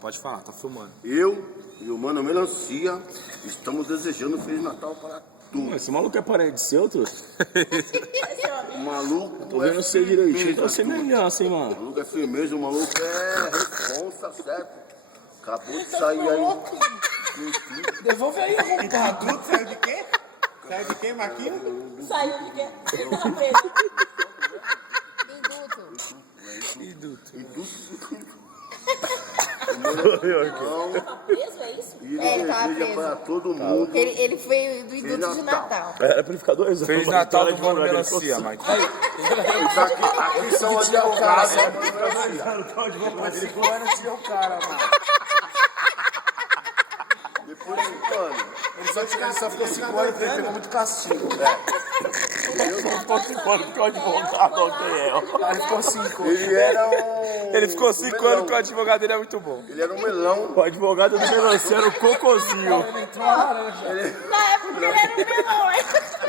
Pode falar, tá filmando. Eu e o Mano Melancia estamos desejando um Feliz Natal para todos. Esse maluco é parente seu, trouxe? O maluco Tô vendo você direitinho, firmeza, tá semelhança, hein, O mano? maluco é firmeza, o maluco é responsa, certo? Acabou de sair aí. Devolve aí, arrombado. Tudo saiu de quê? Saiu de quê, Marquinhos? Saiu de quê? Ele tava preso. Induto. Tava preso, é isso? E É, ele ele tava deseja preso. para todo mundo. Ele foi do induto de Natal. Era pra ele ficar 2 anos. Feliz mas Natal então do Mano ele Melancia, ficou Mike. Aqui são advogados. Tinha o cara, mano. Depois de 5 anos. Ele só ficou 5 anos porque ele pegou muito castigo. Ele ficou 5 anos porque o advogado ontem é. Ele ficou 5. Ele era um... Ele ficou 5 anos que o advogado dele é muito bom. Ele era um melão. O advogado do melancia era o cocôzinho. Na época ele era um menor, hein?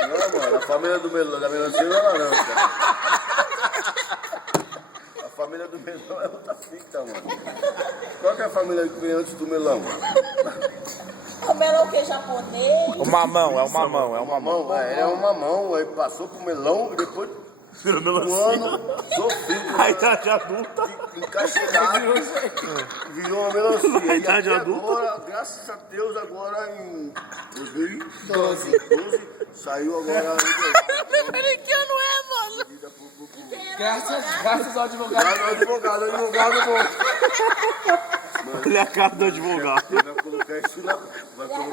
Não, mano, a família do melão, da melancia não é laranja. A família do melão é outra fita, mano. Qual que é a família que veio antes do melão? O melão que é japonês. O mamão, é o mamão, é o mamão. Mamão, ele é um mamão, aí passou pro melão e depois Virou um melancia. ano sofrido, A idade adulta. encaixerado, virou uma melancia. E Idade até adulta. agora, graças a Deus, agora em 2012, saiu agora... Que ano é, mano? Graças ao advogado. Advogado bom. Olha a cara do advogado. Vai colocar isso na... Vai colocar